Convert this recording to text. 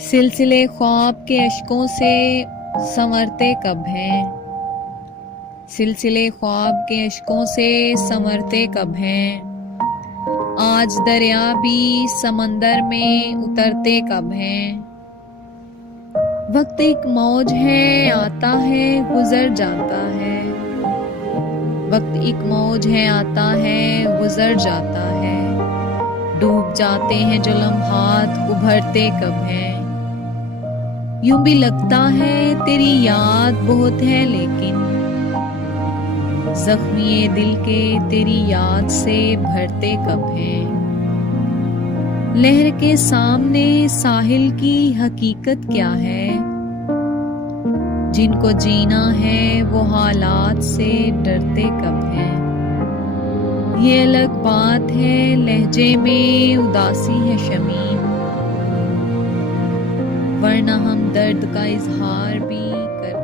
सिलसिले ख्वाब के अश्कों से संवरते कब हैं। सिलसिले ख्वाब के अश्कों से संवरते कब हैं। आज दरिया भी समंदर में उतरते कब हैं। वक्त एक मौज है, आता है गुजर जाता है। वक्त एक मौज है, आता है गुजर जाता है। डूब जाते हैं जो लम्हात, उभरते कब हैं। यूं भी लगता है तेरी याद बहुत है, लेकिन जख्मी दिल के तेरी याद से भरते कब हैं। लहर के सामने साहिल की हकीकत क्या है। जिनको जीना है वो हालात से डरते कब हैं। ये अलग बात है लहजे में उदासी है शमीम, वरना हम दर्द का इजहार भी कर